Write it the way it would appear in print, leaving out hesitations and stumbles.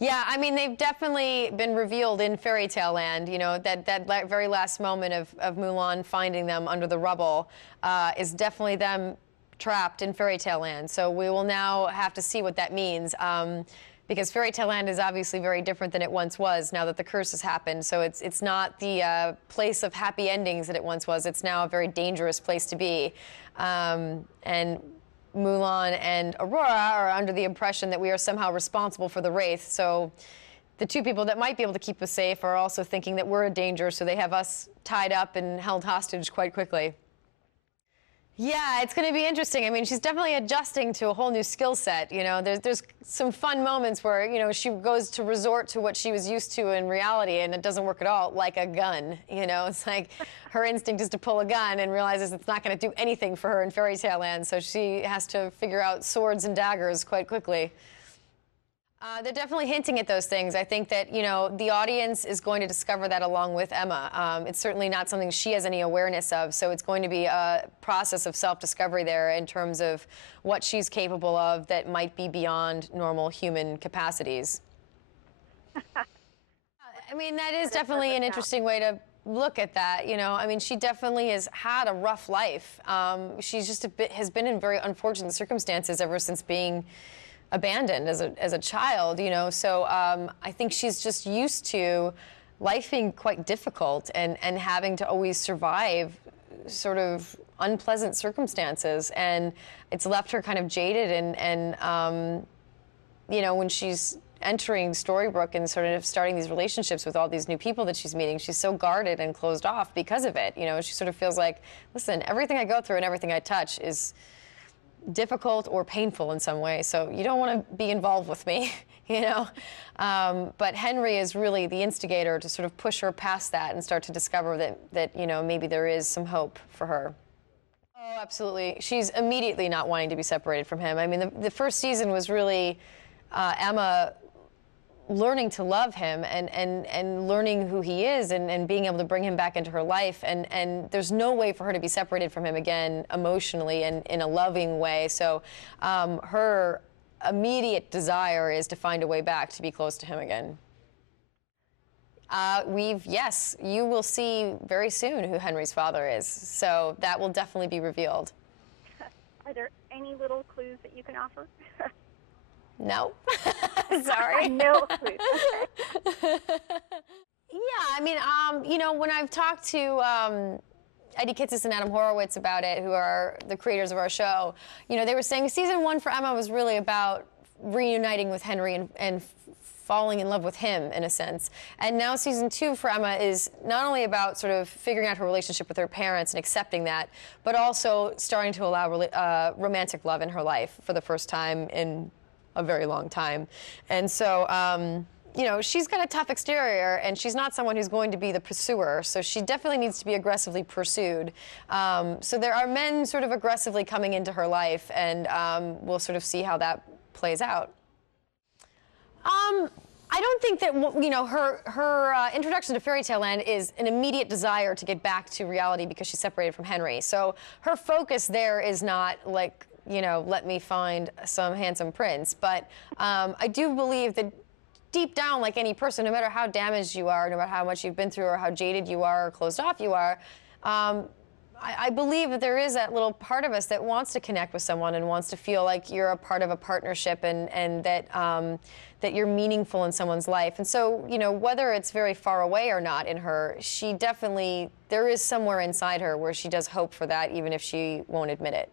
Yeah, I mean, they've definitely been revealed in Fairytale Land. You know, that very last moment of Mulan finding them under the rubble is definitely them trapped in Fairytale Land. So we will now have to see what that means. Because Fairytale Land is obviously very different than it once was now that the curse has happened. So it's not the place of happy endings that it once was. It's now a very dangerous place to be. And Mulan and Aurora are under the impression that we are somehow responsible for the Wraith. So the two people that might be able to keep us safe are also thinking that we're a danger, so they have us tied up and held hostage quite quickly. Yeah, it's going to be interesting. I mean, she's definitely adjusting to a whole new skill set. You know, there's some fun moments where, you know, she goes to resort to what she was used to in reality, and it doesn't work at all, like a gun. You know, it's like her instinct is to pull a gun and realizes it's not going to do anything for her in Fairytale Land, so she has to figure out swords and daggers quite quickly. They're definitely hinting at those things. I think that, you know, the audience is going to discover that along with Emma. It's certainly not something she has any awareness of, so it's going to be a process of self-discovery there in terms of what she's capable of that might be beyond normal human capacities. I mean, that is definitely an interesting way to look at that. You know, I mean, she definitely has had a rough life. She's just has been in very unfortunate circumstances ever since being abandoned as a child, you know, so I think she's just used to life being quite difficult and having to always survive sort of unpleasant circumstances, and it's left her kind of jaded and you know, when she's entering Storybrooke and sort of starting these relationships with all these new people that she's meeting, she's so guarded and closed off because of it. You know, she sort of feels like, listen, everything I go through and everything I touch is difficult or painful in some way, so you don't want to be involved with me, you know. But Henry is really the instigator to sort of push her past that and start to discover that you know, maybe there is some hope for her. Oh, absolutely. She's immediately not wanting to be separated from him. I mean, the first season was really Emma learning to love him and learning who he is and being able to bring him back into her life. And there's no way for her to be separated from him again emotionally and in a loving way. So her immediate desire is to find a way back to be close to him again. Yes, you will see very soon who Henry's father is. So that will definitely be revealed. Are there any little clues that you can offer? No. Sorry. No clues. Okay. Yeah, I mean, you know, when I've talked to Eddie Kitsis and Adam Horowitz about it, who are the creators of our show, you know, they were saying season 1 for Emma was really about reuniting with Henry and falling in love with him, in a sense. And now season 2 for Emma is not only about sort of figuring out her relationship with her parents and accepting that, but also starting to allow romantic love in her life for the first time in a very long time. And so, you know, she's got a tough exterior, and she's not someone who's going to be the pursuer, so she definitely needs to be aggressively pursued. So there are men sort of aggressively coming into her life, and we'll sort of see how that plays out. I don't think that, you know, her introduction to Fairytale Land is an immediate desire to get back to reality because she's separated from Henry. So her focus there is not like, you know, let me find some handsome prince. But I do believe that deep down, like any person, no matter how damaged you are, no matter how much you've been through or how jaded you are or closed off you are, I believe that there is that little part of us that wants to connect with someone and wants to feel like you're a part of a partnership and that that you're meaningful in someone's life. And so, you know, whether it's very far away or not in her, she definitely, there is somewhere inside her where she does hope for that, even if she won't admit it.